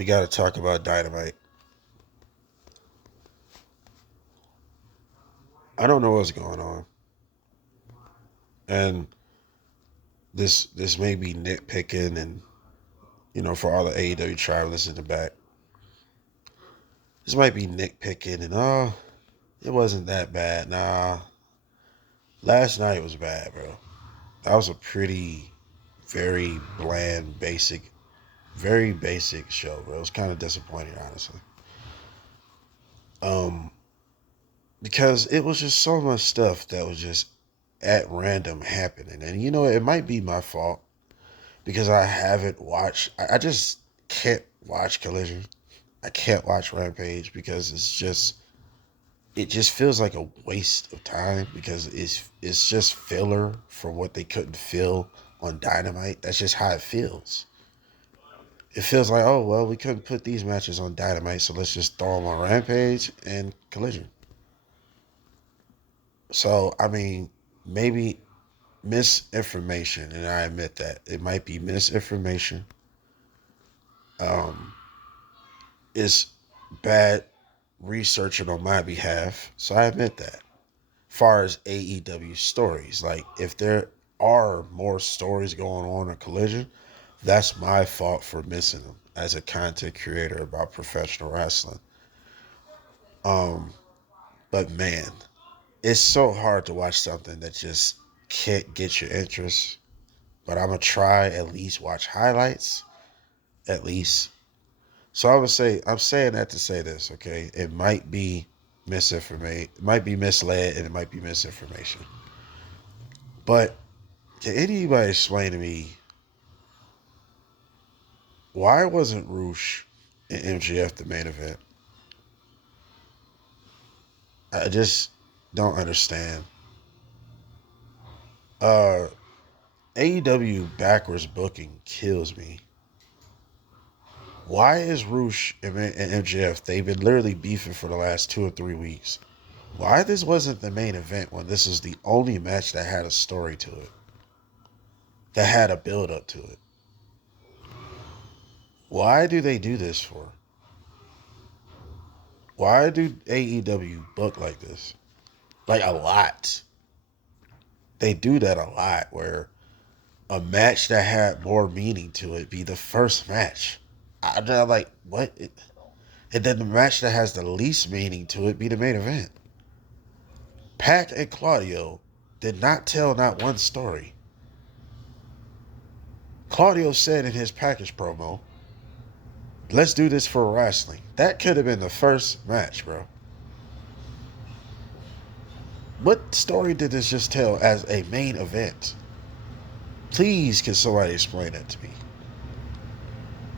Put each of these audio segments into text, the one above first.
we got to talk about Dynamite. I don't know what's going on, and this may be nitpicking, and for all the AEW travelers in the back, this might be nitpicking, and it wasn't that bad. Nah, last night was bad, bro. That was a pretty, very bland, very basic show, bro. It was kind of disappointing, honestly. Um, because it was just so much stuff that was just at random happening. And it might be my fault because I haven't watched, I just can't watch Collision. I can't watch Rampage because it just feels like a waste of time because it's just filler for what they couldn't fill on Dynamite. That's just how it feels. It feels like, oh, well, we couldn't put these matches on Dynamite, so let's just throw them on Rampage and Collision. So, I mean, maybe misinformation, and I admit that. It might be misinformation. Um, it's bad researching on my behalf, so I admit that. Far as AEW stories, like if there are more stories going on in Collision, that's my fault for missing them as a content creator about professional wrestling. Um, but man, it's so hard to watch something that just can't get your interest. But I'm gonna try at least watch highlights, at least. So I'm saying that to say this, okay? It might be misinformation, it might be misled, and it might be misinformation. But can anybody explain to me why wasn't Roosh and MGF the main event? I just don't understand. Uh, AEW backwards booking kills me. Why is Roosh and MJF? They've been literally beefing for the last 2 or 3 weeks. Why this wasn't the main event when this is the only match that had a story to it, that had a build up to it? Why do they do this for? Why do AEW book like this? Like a lot. They do that a lot where a match that had more meaning to it be the first match. I'm like, what? And then the match that has the least meaning to it be the main event. Pac and Claudio did not tell not one story. Claudio said in his package promo, let's do this for wrestling. That could have been the first match, bro. What story did this just tell as a main event? Please, can somebody explain that to me?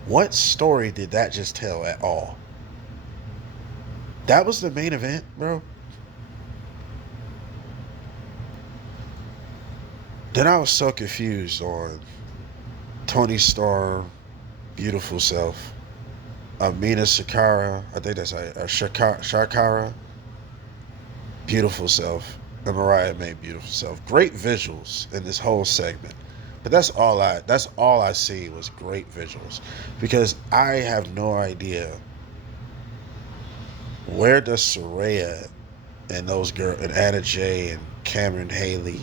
What story did that just tell at all? That was the main event, bro? Then I was so confused on Tony Storm, Beautiful Self, Amina Shakara, I think that's Shakara, Beautiful Self, and Mariah May, Beautiful Self. Great visuals in this whole segment. But that's all I see was great visuals. Because I have no idea where does Soraya and those girls and Anna Jay and Cameron Haley,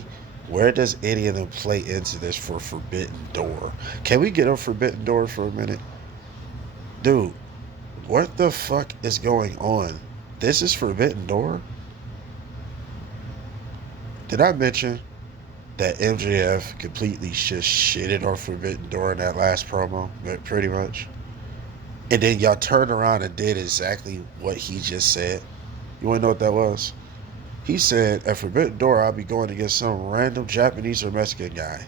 where does any of them play into this for Forbidden Door? Can we get on Forbidden Door for a minute? Dude, what the fuck is going on? This is Forbidden Door? Did I mention that MJF completely just shitted on Forbidden Door in that last promo? Pretty much. And then y'all turned around and did exactly what he just said. You want to know what that was? He said, at Forbidden Door, I'll be going against some random Japanese or Mexican guy.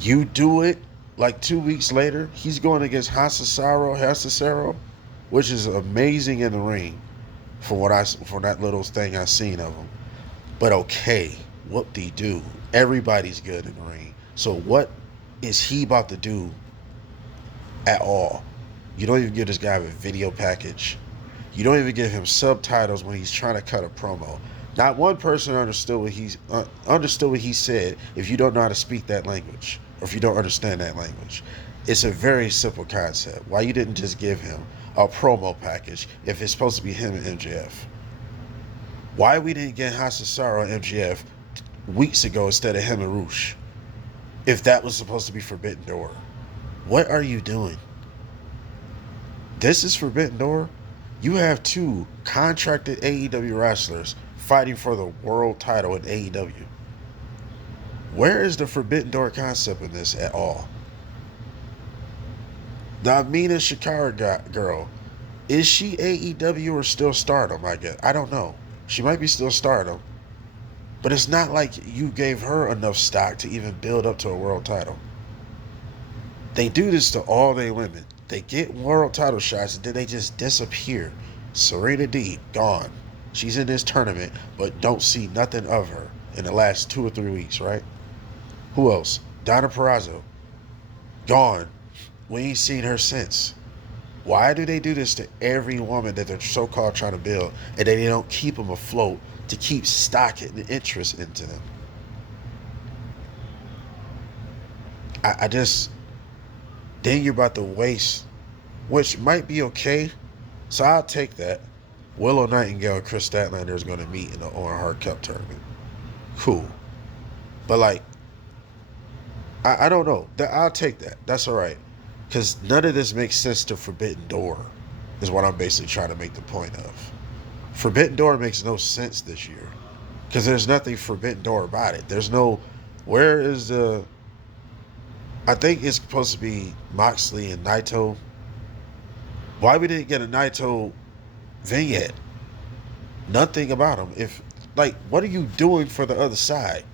You do it, like 2 weeks later, he's going against Hasacero, which is amazing in the ring for that little thing I seen of him. But okay, whoop-de-doo. Everybody's good in the ring. So what is he about to do at all? You don't even give this guy a video package. You don't even give him subtitles when he's trying to cut a promo. Not one person understood what he said if you don't know how to speak that language. or if you don't understand that language. It's a very simple concept. Why you didn't just give him a promo package if it's supposed to be him and MJF? Why we didn't get Cesaro and MJF weeks ago instead of him and Roosh? If that was supposed to be Forbidden Door. What are you doing? This is Forbidden Door? You have two contracted AEW wrestlers fighting for the world title in AEW. Where is the Forbidden Door concept in this at all? The Amina Shakira girl, is she AEW or still Stardom, I guess? I don't know. She might be still Stardom. But it's not like you gave her enough stock to even build up to a world title. They do this to all their women. They get world title shots and then they just disappear. Serena Deeb, gone. She's in this tournament, but don't see nothing of her in the last 2 or 3 weeks, right? Who else? Donna Purrazzo, gone. We ain't seen her since. Why do they do this to every woman that they're so-called trying to build, and they don't keep them afloat to keep stock and interest into them? I just, then you're about to waste, which might be okay, so I'll take that. Willow Nightingale and Chris Statlander is going to meet in the Owen Hart Cup tournament. Cool. But like, I don't know. I'll take that. That's all right. Because none of this makes sense to Forbidden Door, is what I'm basically trying to make the point of. Forbidden Door makes no sense this year. Because there's nothing Forbidden Door about it. There's no, where is the, I think it's supposed to be Moxley and Naito. Why we didn't get a Naito vignette? Nothing about him. If, like, what are you doing for the other side?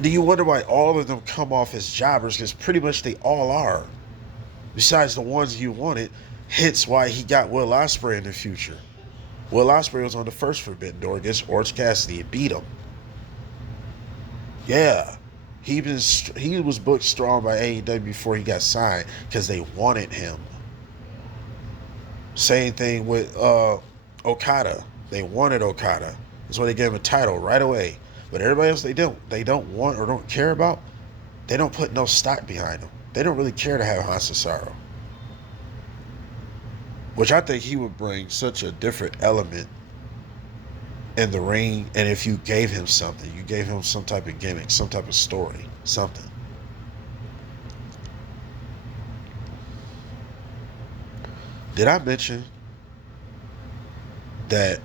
Do you wonder why all of them come off as jobbers? Because pretty much they all are. Besides the ones you wanted, hence why he got Will Ospreay in the future. Will Ospreay was on the first Forbidden Door against Orange Cassidy and beat him. Yeah. He was booked strong by AEW before he got signed because they wanted him. Same thing with Okada. They wanted Okada. That's why they gave him a title right away. But everybody else they don't want or don't care about, they don't put no stock behind them. They don't really care to have Cesaro. Which I think he would bring such a different element in the ring, and if you gave him something, you gave him some type of gimmick, some type of story, something. Did I mention that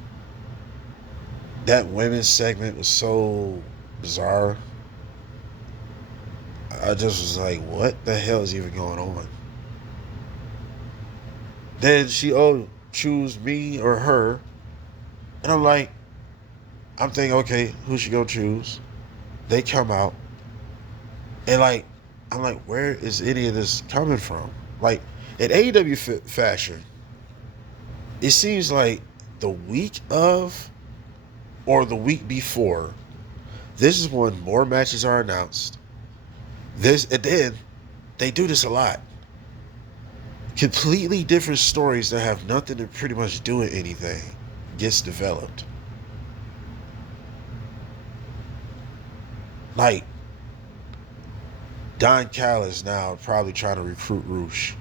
women's segment was so bizarre? I just was like, what the hell is even going on? Then she, choose me or her. And I'm like, I'm thinking, okay, who she gonna choose? They come out. And like, I'm like, where is any of this coming from? Like, in AEW fashion, it seems like the week of or the week before, this is when more matches are announced. And then they do this a lot. Completely different stories that have nothing to pretty much do with anything gets developed. Like, Don Callis now probably trying to recruit Roosh.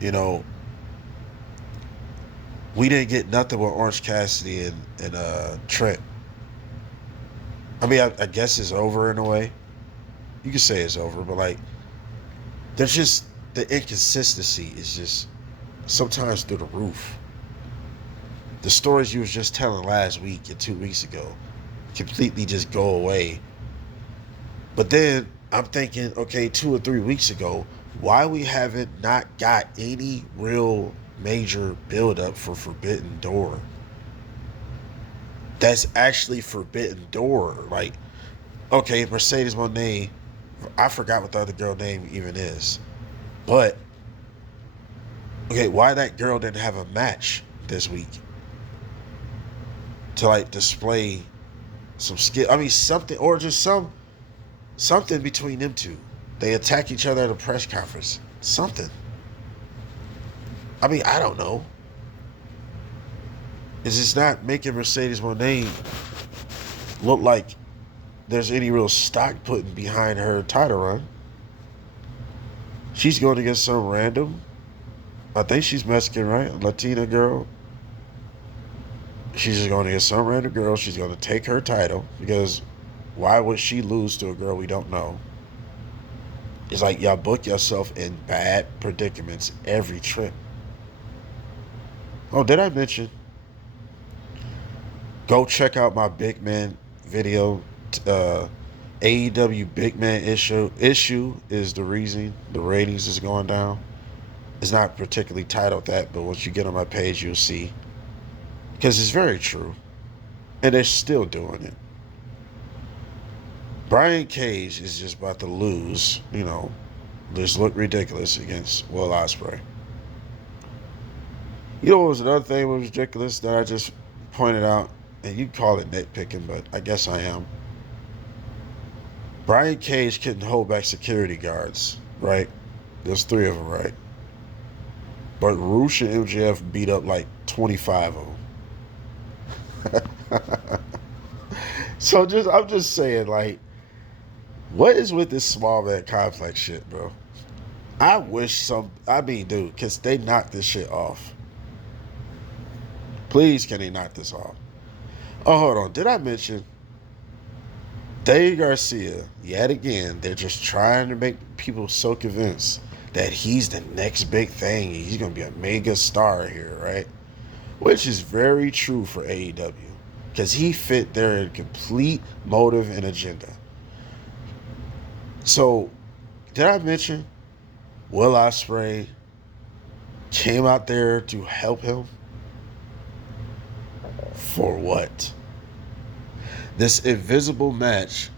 You know, we didn't get nothing with Orange Cassidy and Trent. I mean, I guess it's over in a way. You can say it's over, but like, there's just, the inconsistency is just sometimes through the roof. The stories you was just telling last week and 2 weeks ago completely just go away. But then I'm thinking, okay, 2 or 3 weeks ago, why we haven't not got any real major build-up for Forbidden Door? That's actually Forbidden Door. Like, okay, Mercedes Moné, I forgot what the other girl name even is. But, okay, why that girl didn't have a match this week to like display some skill? I mean, something, or just something between them two. They attack each other at a press conference. Something. I mean, I don't know. It's just not making Mercedes Moné look like there's any real stock putting behind her title run. She's going against some random, I think she's Mexican, right? Latina girl. She's just going against some random girl. She's going to take her title because why would she lose to a girl we don't know? It's like y'all book yourself in bad predicaments every trip. Oh, did I mention? Go check out my big man video. AEW big man issue is the reason the ratings is going down. It's not particularly titled that, but once you get on my page, you'll see because it's very true, and they're still doing it. Brian Cage is just about to lose. Just look ridiculous against Will Ospreay. You know what was another thing that was ridiculous that I just pointed out, and you call it nitpicking, but I guess I am. Brian Cage couldn't hold back security guards, right? There's three of them, right? But Roosh and MJF beat up like 25 of them. So I'm just saying, like, what is with this small man complex shit, bro? I mean, dude, cause they knocked this shit off. Please, can they knock this off? Oh, hold on. Did I mention Dave Garcia? Yet again, they're just trying to make people so convinced that he's the next big thing. He's gonna be a mega star here, right? Which is very true for AEW, because he fit their complete motive and agenda. So, did I mention Will Ospreay came out there to help him? For what? This invisible match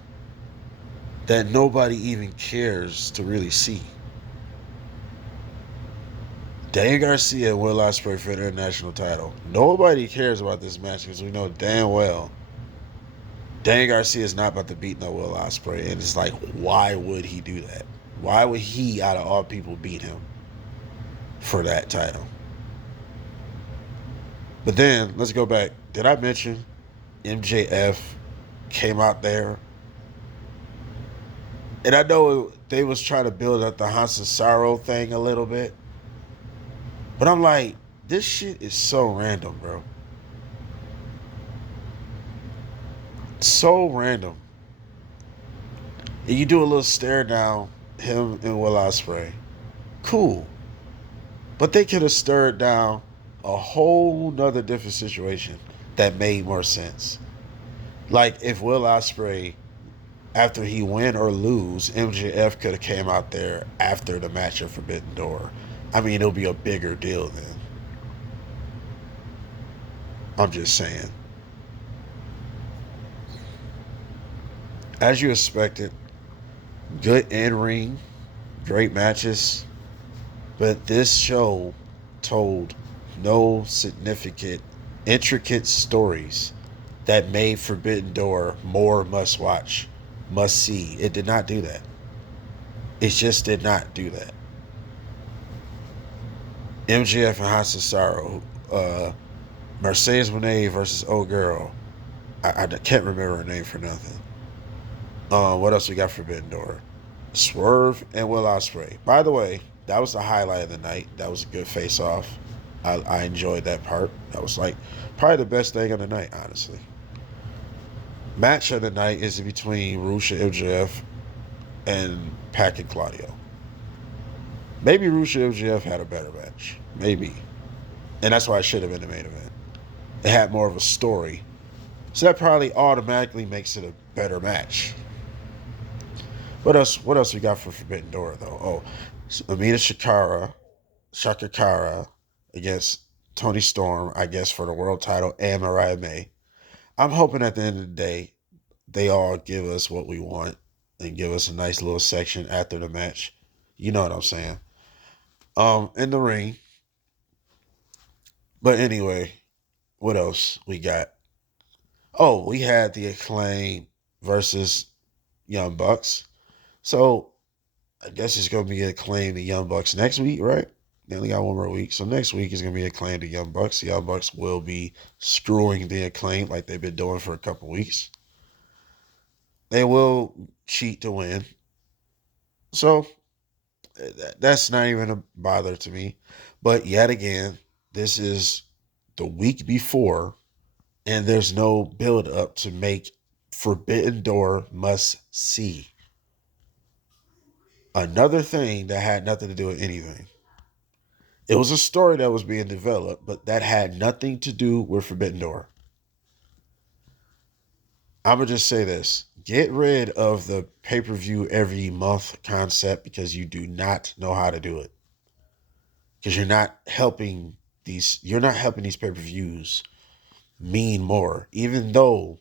that nobody even cares to really see. Daniel Garcia and Will Ospreay for the international title. Nobody cares about this match because we know damn well Daniel Garcia is not about to beat no Will Ospreay, and it's like, why would he do that? Why would he, out of all people, beat him for that title? But then let's go back. Did I mention MJF came out there? And I know they was trying to build up the Hansasaro thing a little bit. But I'm like, this shit is so random, bro. So random. And you do a little stare down, him and Will Ospreay. Cool. But they could have stirred down a whole nother different situation that made more sense. Like if Will Ospreay, after he win or lose, MJF could have came out there after the match at Forbidden Door. I mean, it'll be a bigger deal then. I'm just saying. As you expected, good in-ring, great matches, but this show told no significant, intricate stories that made Forbidden Door more must-watch, must-see. It did not do that. It just did not do that. MJF and Hansasaro, Mercedes Moné versus Old Girl. I can't remember her name for nothing. What else we got for Forbidden Door? Swerve and Will Ospreay. By the way, that was the highlight of the night. That was a good face-off. I enjoyed that part. That was like probably the best thing of the night, honestly. Match of the night is between Roosh and MJF and Pac and Claudio. Maybe Roosh and MJF had a better match. Maybe. And that's why it should have been the main event. It had more of a story. So that probably automatically makes it a better match. What else we got for Forbidden Door, though? Oh, Amina Shakakara against Tony Storm, I guess, for the world title, and Mariah May. I'm hoping at the end of the day, they all give us what we want and give us a nice little section after the match. You know what I'm saying? In the ring. But anyway, what else we got? Oh, we had the Acclaim versus Young Bucks. So I guess it's gonna be Acclaim the Young Bucks next week, right? They only got one more week. So next week is gonna be Acclaim the Young Bucks. The Young Bucks will be screwing the Acclaim like they've been doing for a couple weeks. They will cheat to win. So that's not even a bother to me. But yet again, this is the week before, and there's no build up to make Forbidden Door must see. Another thing that had nothing to do with anything. It was a story that was being developed, but that had nothing to do with Forbidden Door. I'm going to just say this: get rid of the pay per view every month concept because you do not know how to do it. Because you're not helping these pay per views mean more, even though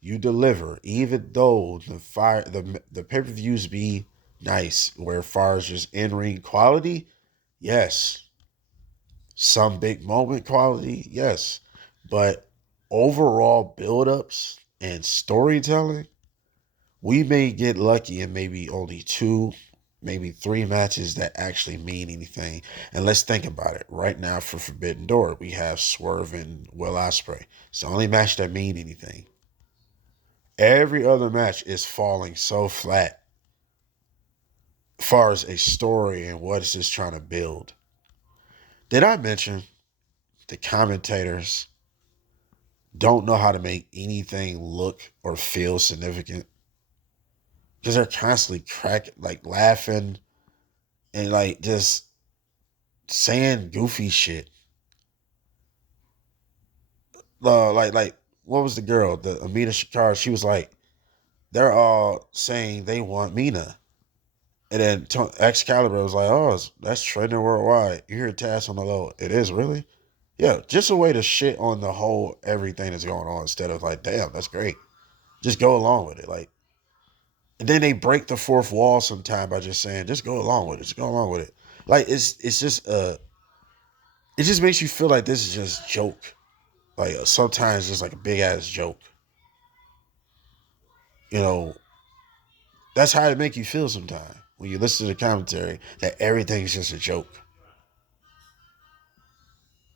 you deliver, even though the pay per views be nice, where far as just in ring quality, yes, some big moment quality, yes, but overall build ups and storytelling, we may get lucky in maybe only two, maybe three matches that actually mean anything. And let's think about it. Right now for Forbidden Door, we have Swerve and Will Ospreay. It's the only match that mean anything. Every other match is falling so flat as far as a story and what is this trying to build. Did I mention the commentators don't know how to make anything look or feel significant? Because they're constantly like laughing and like just saying goofy shit. Like what was the girl, the Amina Shakar? She was like, they're all saying they want Mina, and then Excalibur was like, oh, that's trending worldwide. You hear Taz on the low. It is really, yeah, just a way to shit on the whole everything that's going on instead of like, damn, that's great. Just go along with it, like. And then they break the fourth wall sometime by just saying, just go along with it. Just go along with it. Like it's just it just makes you feel like this is just joke. Like sometimes just like a big ass joke. You know, that's how it make you feel sometimes when you listen to the commentary that everything's just a joke.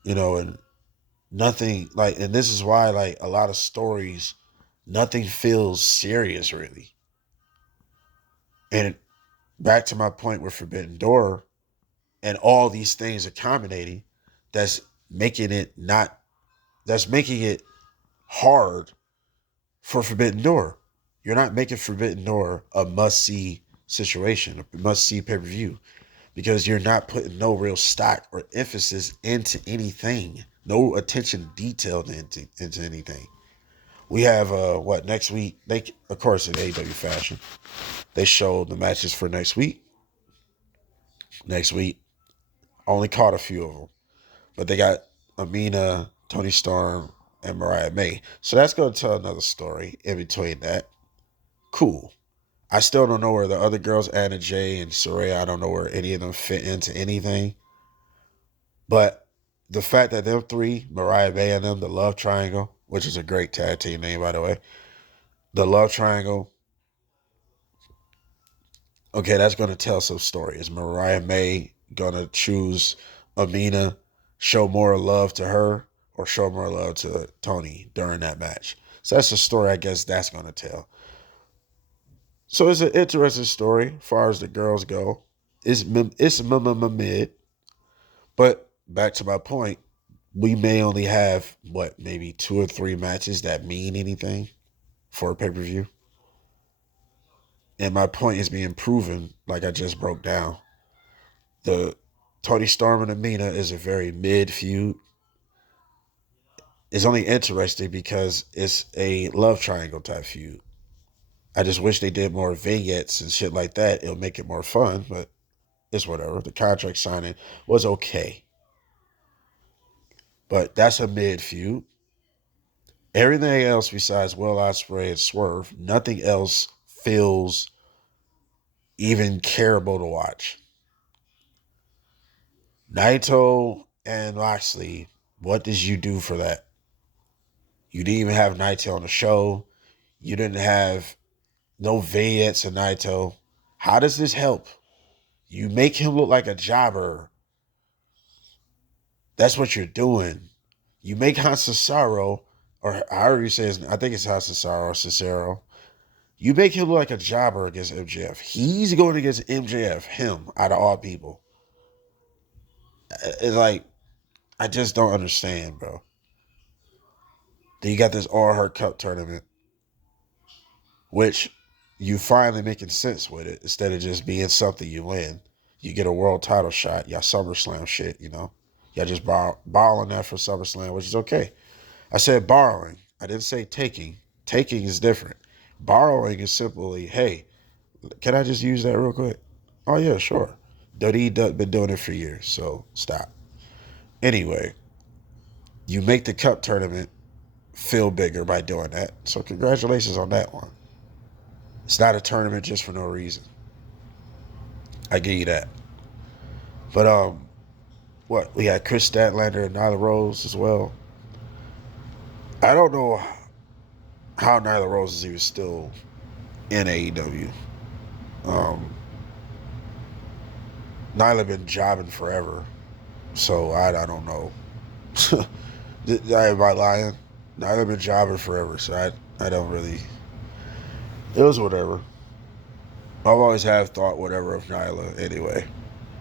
You know, and nothing like, and this is why like a lot of stories, nothing feels serious really. And back to my point with Forbidden Door and all these things accommodating, that's making it not, that's making it hard for Forbidden Door. You're not making Forbidden Door a must see situation, a must see pay per view, because you're not putting no real stock or emphasis into anything, no attention detailed into anything. We have what next week? They of course in AEW fashion, they showed the matches for next week. Next week, only caught a few of them, but they got Amina, Tony Storm, and Mariah May. So that's going to tell another story in between that. Cool. I still don't know where the other girls, Anna Jay and Soraya, I don't know where any of them fit into anything. But the fact that them three, Mariah May and them, the Love Triangle, which is a great tag team name, by the way, the Love Triangle, okay, that's going to tell some story. Is Mariah May going to choose Amina, show more love to her, or show more love to Tony during that match? So that's a story I guess that's going to tell. So it's an interesting story as far as the girls go. It's mid, but back to my point, we may only have what maybe two or three matches that mean anything for a pay per view, and my point is being proven, like I just broke down. The Tony Storm and Amina is a very mid feud. It's only interesting because it's a love triangle type feud. I just wish they did more vignettes and shit like that. It'll make it more fun, but it's whatever. The contract signing was okay, but that's a mid feud. Everything else besides Will Ospreay and Swerve, nothing else feels even careable to watch. Naito and Moxley, what did you do for that? You didn't even have Naito on the show. You didn't have no vignettes of Naito. How does this help? You make him look like a jobber. That's what you're doing. You make Han Cesaro, or however you say his name, I think it's Han Cesaro or Cesaro. You make him look like a jobber against MJF. He's going against MJF, him, out of all people. It's like, I just don't understand, bro. Then you got this All Hurt Cup tournament, which you finally making sense with it instead of just being something you win. You get a world title shot. Y'all SummerSlam shit, you know. Y'all just borrowing that for SummerSlam, which is okay. I said borrowing. I didn't say taking. Taking is different. Borrowing is simply, hey, can I just use that real quick? Oh yeah, sure. Duddy been doing it for years, so stop. Anyway, you make the cup tournament feel bigger by doing that. So congratulations on that one. It's not a tournament just for no reason. I give you that. But what we had Chris Statlander and Nyla Rose as well. I don't know how Nyla Rose is even still in AEW. Nyla been jobbing forever, so I don't know. Am I lying? Nyla been jobbing forever, so I don't really. It was whatever. I've always have thought whatever of Nyla anyway.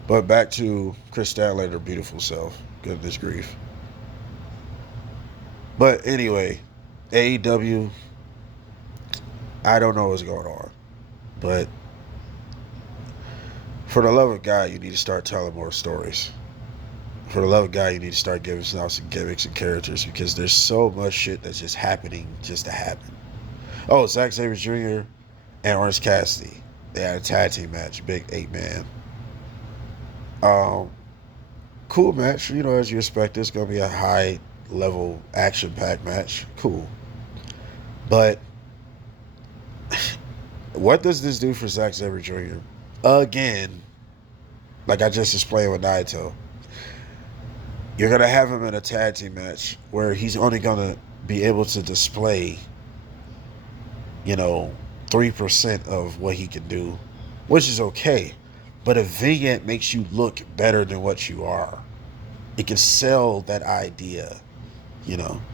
But back to Chris Statlander, beautiful self. Goodness grief. But anyway, AEW, I don't know what's going on. But for the love of God, you need to start telling more stories. For the love of God, you need to start giving us some gimmicks and characters because there's so much shit that's just happening just to happen. Oh, Zack Sabre Jr. and Orange Cassidy. They had a tag team match, big 8-man. Cool match, you know, as you expect. It's gonna be a high level action packed match. Cool. But what does this do for Zack Sabre Jr.? Again, like I just explained with Naito, you're gonna have him in a tag team match where he's only gonna be able to display, 3% of what he can do, which is okay. But a vignette makes you look better than what you are. It can sell that idea.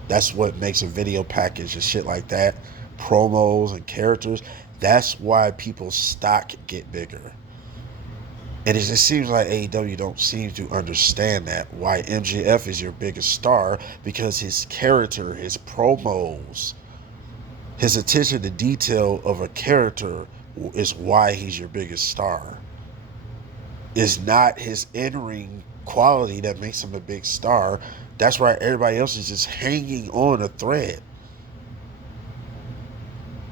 That's what makes a video package and shit like that. Promos and characters. That's why people's stock get bigger. And it just seems like AEW don't seem to understand that. Why MJF is your biggest star, because his character, his promos, his attention to detail of a character is why he's your biggest star. It's not his in-ring quality that makes him a big star. That's why everybody else is just hanging on a thread.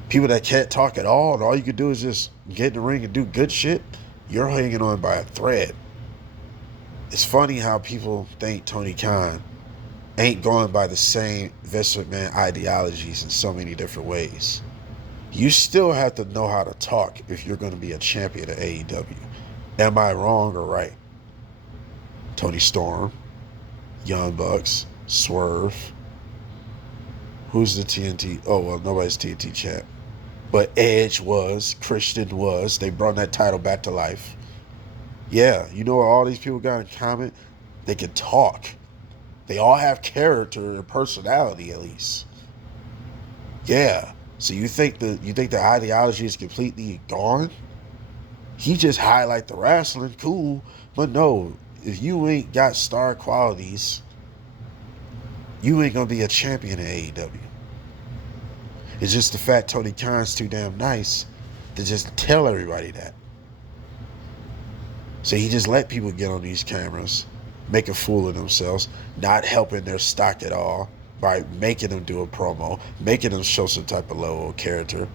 People that can't talk at all, and all you can do is just get in the ring and do good shit, you're hanging on by a thread. It's funny how people think Tony Khan ain't going by the same Vince McMahon ideologies in so many different ways. You still have to know how to talk if you're going to be a champion of AEW. Am I wrong or right? Tony Storm, Young Bucks, Swerve. Who's the TNT? Oh, well, nobody's TNT champ. But Edge was, Christian was. They brought that title back to life. Yeah, you know what all these people got in common? They can talk. They all have character and personality, at least. Yeah. So you think the ideology is completely gone? He just highlight the wrestling, cool. But no, if you ain't got star qualities, you ain't gonna be a champion in AEW. It's just the fact Tony Khan's too damn nice to just tell everybody that. So he just let people get on these cameras, make a fool of themselves, not helping their stock at all by making them do a promo, making them show some type of level of character,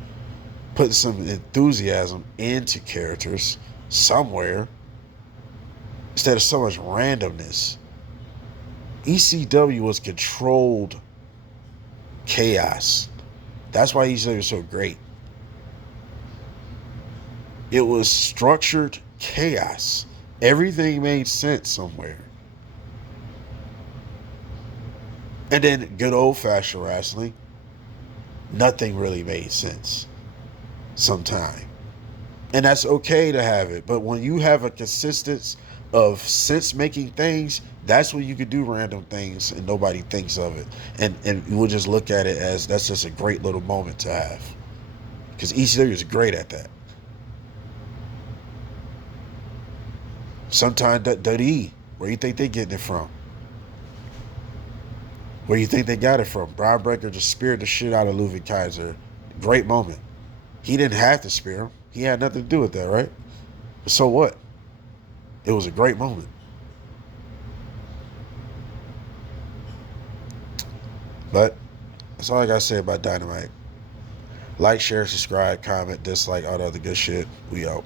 putting some enthusiasm into characters somewhere instead of so much randomness. ECW was controlled chaos. That's why ECW was so great. It was structured chaos. Everything made sense somewhere. And then good old-fashioned wrestling, nothing really made sense sometime. And that's okay to have it. But when you have a consistency of sense-making things, that's when you can do random things and nobody thinks of it. And we'll just look at it as that's just a great little moment to have. Because ECW is great at that. Sometimes WWE, where you think they getting it from? Where you think they got it from? Brian Breaker just speared the shit out of Ludwig Kaiser. Great moment. He didn't have to spear him. He had nothing to do with that, right? But so what? It was a great moment. But that's all I gotta say about Dynamite. Like, share, subscribe, comment, dislike, all the other good shit. We out.